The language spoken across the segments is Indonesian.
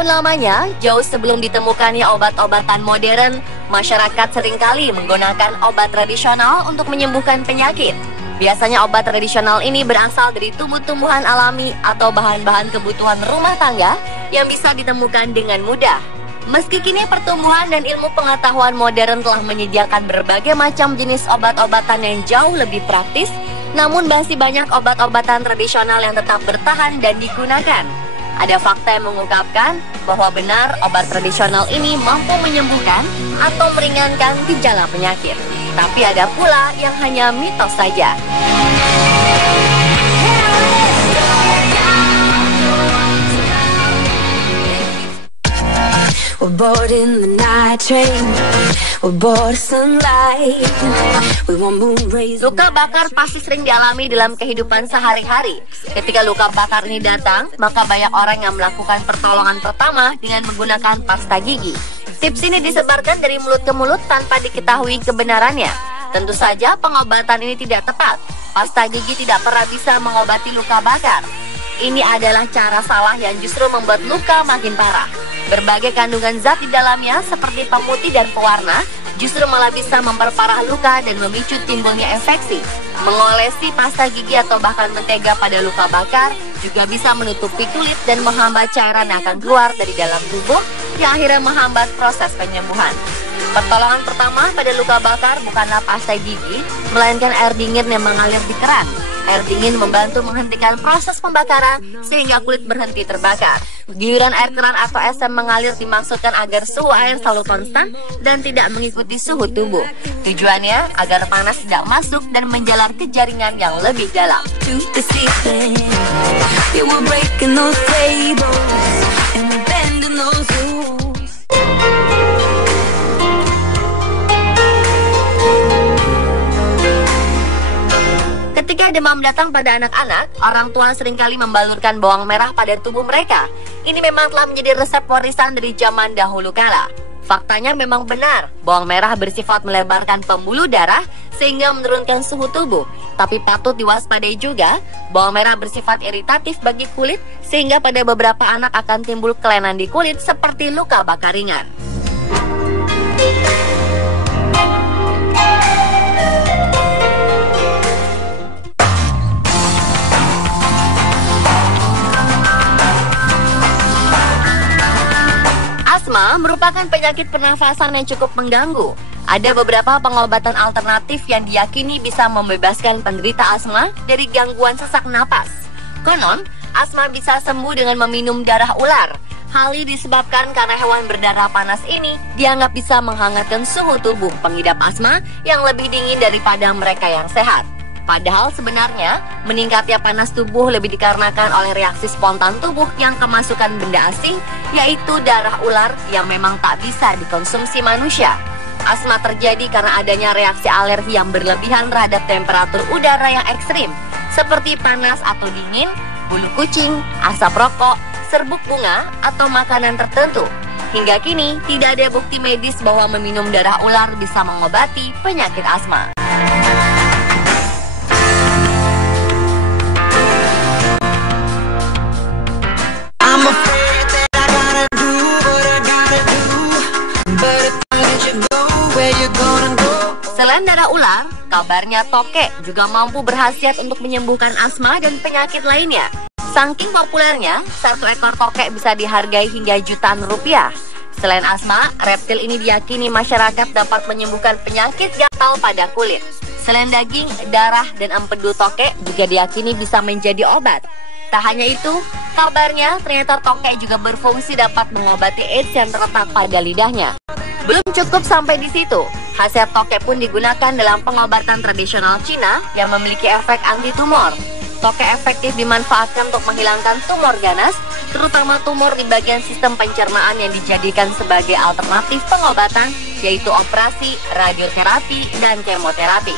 tahun lamanya, jauh sebelum ditemukannya obat-obatan modern, masyarakat seringkali menggunakan obat tradisional untuk menyembuhkan penyakit. Biasanya obat tradisional ini berasal dari tumbuh-tumbuhan alami atau bahan-bahan kebutuhan rumah tangga yang bisa ditemukan dengan mudah. Meski kini pertumbuhan dan ilmu pengetahuan modern telah menyediakan berbagai macam jenis obat-obatan yang jauh lebih praktis, namun masih banyak obat-obatan tradisional yang tetap bertahan dan digunakan. Ada fakta yang mengungkapkan bahwa benar obat tradisional ini mampu menyembuhkan atau meringankan gejala penyakit. Tapi ada pula yang hanya mitos saja. We're bored in the night train. We're bored of sunlight. We want moon rays. Luka bakar pasti sering dialami dalam kehidupan sehari-hari. Ketika luka bakar ini datang, maka banyak orang yang melakukan pertolongan pertama dengan menggunakan pasta gigi. Tips ini disebarkan dari mulut ke mulut tanpa diketahui kebenarannya. Tentu saja pengobatan ini tidak tepat. Pasta gigi tidak pernah bisa mengobati luka bakar. Ini adalah cara salah yang justru membuat luka makin parah. Berbagai kandungan zat di dalamnya seperti pemutih dan pewarna justru malah bisa memperparah luka dan memicu timbulnya infeksi. Mengolesi pasta gigi atau bahkan mentega pada luka bakar juga bisa menutupi kulit dan menghambat cairan yang akan keluar dari dalam tubuh yang akhirnya menghambat proses penyembuhan. Pertolongan pertama pada luka bakar bukanlah pasta gigi, melainkan air dingin yang mengalir di keran. Air dingin membantu menghentikan proses pembakaran sehingga kulit berhenti terbakar. Giliran air keran atau SM mengalir dimaksudkan agar suhu air selalu konstan dan tidak mengikuti suhu tubuh. Tujuannya agar panas tidak masuk dan menjalar ke jaringan yang lebih dalam. Ketika demam datang pada anak-anak, orang tua seringkali membalurkan bawang merah pada tubuh mereka. Ini memang telah menjadi resep warisan dari zaman dahulu kala. Faktanya memang benar, bawang merah bersifat melebarkan pembuluh darah sehingga menurunkan suhu tubuh. Tapi patut diwaspadai juga, bawang merah bersifat iritatif bagi kulit sehingga pada beberapa anak akan timbul kelainan di kulit seperti luka bakar ringan. Asma merupakan penyakit pernafasan yang cukup mengganggu. Ada beberapa pengobatan alternatif yang diyakini bisa membebaskan penderita asma dari gangguan sesak napas. Konon, asma bisa sembuh dengan meminum darah ular. Hal ini disebabkan karena hewan berdarah panas ini dianggap bisa menghangatkan suhu tubuh pengidap asma yang lebih dingin daripada mereka yang sehat. Padahal sebenarnya, meningkatnya panas tubuh lebih dikarenakan oleh reaksi spontan tubuh yang kemasukan benda asing, yaitu darah ular yang memang tak bisa dikonsumsi manusia. Asma terjadi karena adanya reaksi alergi yang berlebihan terhadap temperatur udara yang ekstrim, seperti panas atau dingin, bulu kucing, asap rokok, serbuk bunga, atau makanan tertentu. Hingga kini, tidak ada bukti medis bahwa meminum darah ular bisa mengobati penyakit asma. Selain darah ular, kabarnya tokek juga mampu berkhasiat untuk menyembuhkan asma dan penyakit lainnya. Saking populernya, satu ekor tokek bisa dihargai hingga jutaan rupiah. Selain asma, reptil ini diyakini masyarakat dapat menyembuhkan penyakit gatal pada kulit. Selain daging, darah, dan empedu tokek juga diyakini bisa menjadi obat. Tak hanya itu, kabarnya ternyata tokek juga berfungsi dapat mengobati AIDS yang terletak pada lidahnya. Belum cukup sampai di situ, khasiat tokek pun digunakan dalam pengobatan tradisional Cina yang memiliki efek anti-tumor. Tokek efektif dimanfaatkan untuk menghilangkan tumor ganas, terutama tumor di bagian sistem pencernaan yang dijadikan sebagai alternatif pengobatan, yaitu operasi, radioterapi, dan kemoterapi.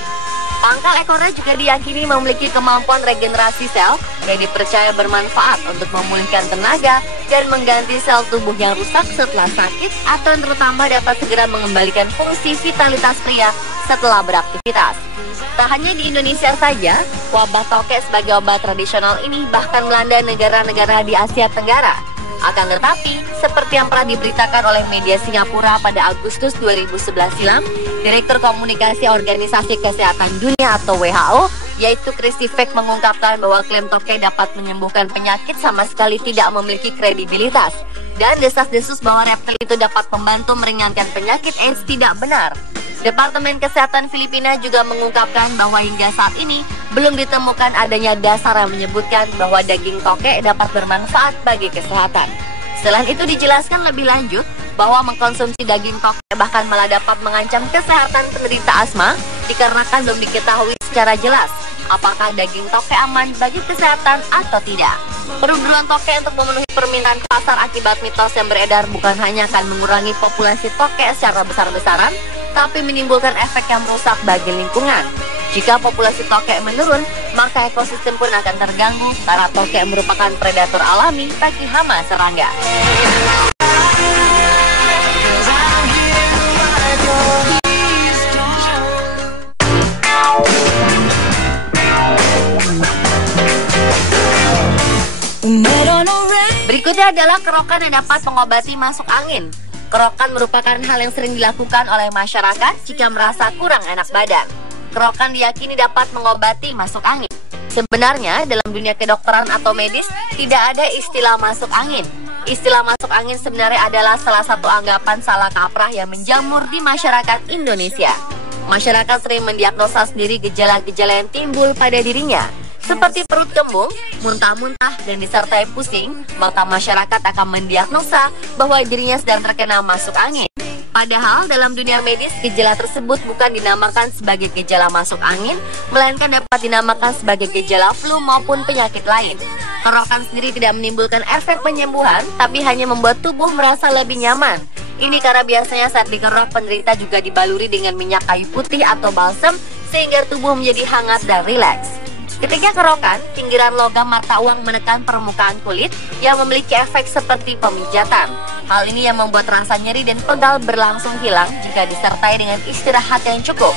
Pangkal ekornya juga diyakini memiliki kemampuan regenerasi sel yang dipercaya bermanfaat untuk memulihkan tenaga dan mengganti sel tubuh yang rusak setelah sakit atau yang terutama dapat segera mengembalikan fungsi vitalitas pria setelah beraktivitas. Tak hanya di Indonesia saja, wabah tokek sebagai obat tradisional ini bahkan melanda negara-negara di Asia Tenggara. Akan tetapi, seperti yang pernah diberitakan oleh media Singapura pada Agustus 2011 silam, Direktur Komunikasi Organisasi Kesehatan Dunia atau WHO, yaitu Christy Fake mengungkapkan bahwa klaim tokek dapat menyembuhkan penyakit sama sekali tidak memiliki kredibilitas. Dan desas-desus bahwa reptil itu dapat membantu meringankan penyakit AIDS tidak benar. Departemen Kesehatan Filipina juga mengungkapkan bahwa hingga saat ini belum ditemukan adanya dasar yang menyebutkan bahwa daging tokek dapat bermanfaat bagi kesehatan. Selain itu dijelaskan lebih lanjut bahwa mengkonsumsi daging tokek bahkan malah dapat mengancam kesehatan penderita asma dikarenakan belum diketahui secara jelas apakah daging tokek aman bagi kesehatan atau tidak. Perburuan tokek untuk memenuhi permintaan pasar akibat mitos yang beredar bukan hanya akan mengurangi populasi tokek secara besar-besaran, tapi menimbulkan efek yang merusak bagi lingkungan. Jika populasi tokek menurun, maka ekosistem pun akan terganggu karena tokek merupakan predator alami bagi hama serangga. Berikutnya adalah kerokan yang dapat mengobati masuk angin. Kerokan merupakan hal yang sering dilakukan oleh masyarakat jika merasa kurang enak badan. Kerokan diyakini dapat mengobati masuk angin. Sebenarnya dalam dunia kedokteran atau medis tidak ada istilah masuk angin. Istilah masuk angin sebenarnya adalah salah satu anggapan salah kaprah yang menjamur di masyarakat Indonesia. Masyarakat sering mendiagnosa sendiri gejala-gejala yang timbul pada dirinya, seperti perut kembung, muntah-muntah, dan disertai pusing, maka masyarakat akan mendiagnosa bahwa dirinya sedang terkena masuk angin. Padahal dalam dunia medis, gejala tersebut bukan dinamakan sebagai gejala masuk angin, melainkan dapat dinamakan sebagai gejala flu maupun penyakit lain. Kerokan sendiri tidak menimbulkan efek penyembuhan, tapi hanya membuat tubuh merasa lebih nyaman. Ini karena biasanya saat dikerok, penderita juga dibaluri dengan minyak kayu putih atau balsam, sehingga tubuh menjadi hangat dan rileks. Ketika kerokan, pinggiran logam mata uang menekan permukaan kulit yang memiliki efek seperti pemijatan. Hal ini yang membuat rasa nyeri dan pegal berlangsung hilang jika disertai dengan istirahat yang cukup.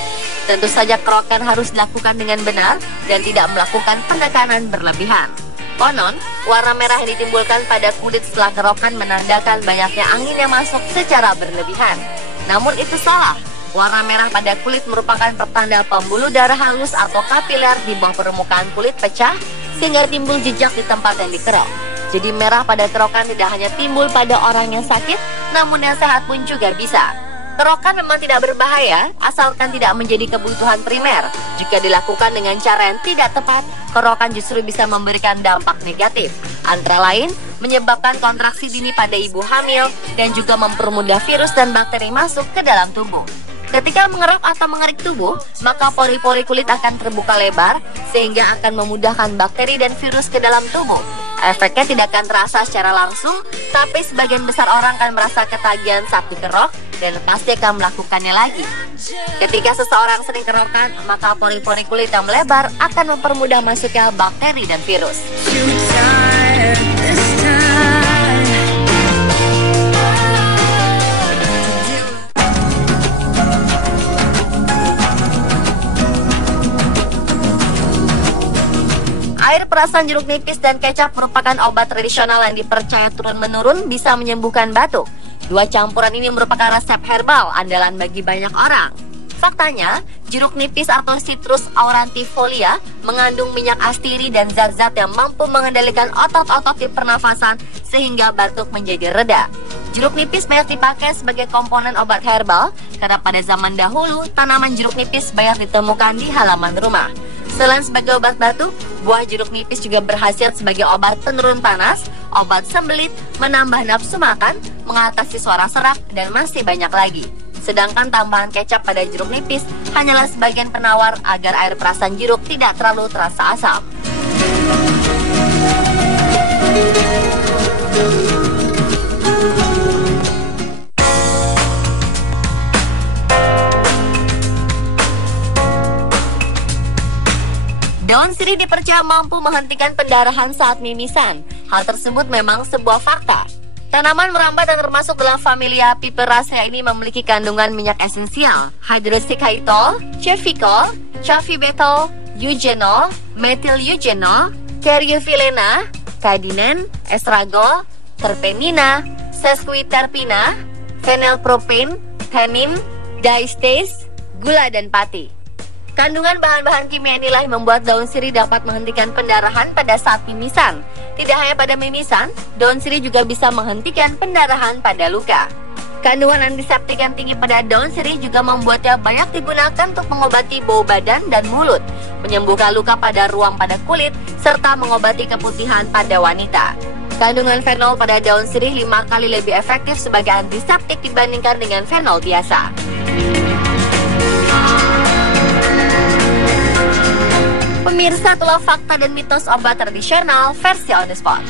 Tentu saja kerokan harus dilakukan dengan benar dan tidak melakukan penekanan berlebihan. Konon, warna merah yang ditimbulkan pada kulit setelah kerokan menandakan banyaknya angin yang masuk secara berlebihan. Namun itu salah. Warna merah pada kulit merupakan pertanda pembuluh darah halus atau kapiler di bawah permukaan kulit pecah sehingga timbul jejak di tempat yang dikerok. Jadi merah pada kerokan tidak hanya timbul pada orang yang sakit, namun yang sehat pun juga bisa. Kerokan memang tidak berbahaya, asalkan tidak menjadi kebutuhan primer. Jika dilakukan dengan cara yang tidak tepat, kerokan justru bisa memberikan dampak negatif. Antara lain, menyebabkan kontraksi dini pada ibu hamil dan juga mempermudah virus dan bakteri masuk ke dalam tubuh. Ketika mengerok atau mengerik tubuh, maka pori-pori kulit akan terbuka lebar sehingga akan memudahkan bakteri dan virus ke dalam tubuh. Efeknya tidak akan terasa secara langsung, tapi sebagian besar orang akan merasa ketagihan saat dikerok dan pasti akan melakukannya lagi. Ketika seseorang sering kerokan, maka pori-pori kulit yang melebar akan mempermudah masuknya bakteri dan virus. Air perasan jeruk nipis dan kecap merupakan obat tradisional yang dipercaya turun-menurun bisa menyembuhkan batuk. Dua campuran ini merupakan resep herbal andalan bagi banyak orang. Faktanya, jeruk nipis atau Citrus aurantifolia mengandung minyak astiri dan zat-zat yang mampu mengendalikan otot-otot di pernafasan sehingga batuk menjadi reda. Jeruk nipis banyak dipakai sebagai komponen obat herbal karena pada zaman dahulu tanaman jeruk nipis banyak ditemukan di halaman rumah. Selain sebagai obat batuk, buah jeruk nipis juga berhasil sebagai obat penurun panas, obat sembelit, menambah nafsu makan, mengatasi suara serak, dan masih banyak lagi. Sedangkan tambahan kecap pada jeruk nipis hanyalah sebagian penawar agar air perasan jeruk tidak terlalu terasa asam. Daun sirih dipercaya mampu menghentikan pendarahan saat mimisan. Hal tersebut memang sebuah fakta. Tanaman merambat dan termasuk dalam familia Piperaceae ini memiliki kandungan minyak esensial, hydroxychitol, cefikol, cafibetol, eugenol, methyl eugenol, caryophyllene, cadinen, estragol, terpenina, sesquiterpina, phenylpropane, tannin, diastase, gula, dan pati. Kandungan bahan-bahan kimia inilah yang membuat daun sirih dapat menghentikan pendarahan pada saat mimisan. Tidak hanya pada mimisan, daun sirih juga bisa menghentikan pendarahan pada luka. Kandungan antiseptik yang tinggi pada daun sirih juga membuatnya banyak digunakan untuk mengobati bau badan dan mulut, menyembuhkan luka pada ruam pada kulit, serta mengobati keputihan pada wanita. Kandungan fenol pada daun sirih 5 kali lebih efektif sebagai antiseptik dibandingkan dengan fenol biasa. Pemirsa, itulah fakta dan mitos obat tradisional versi on the spot.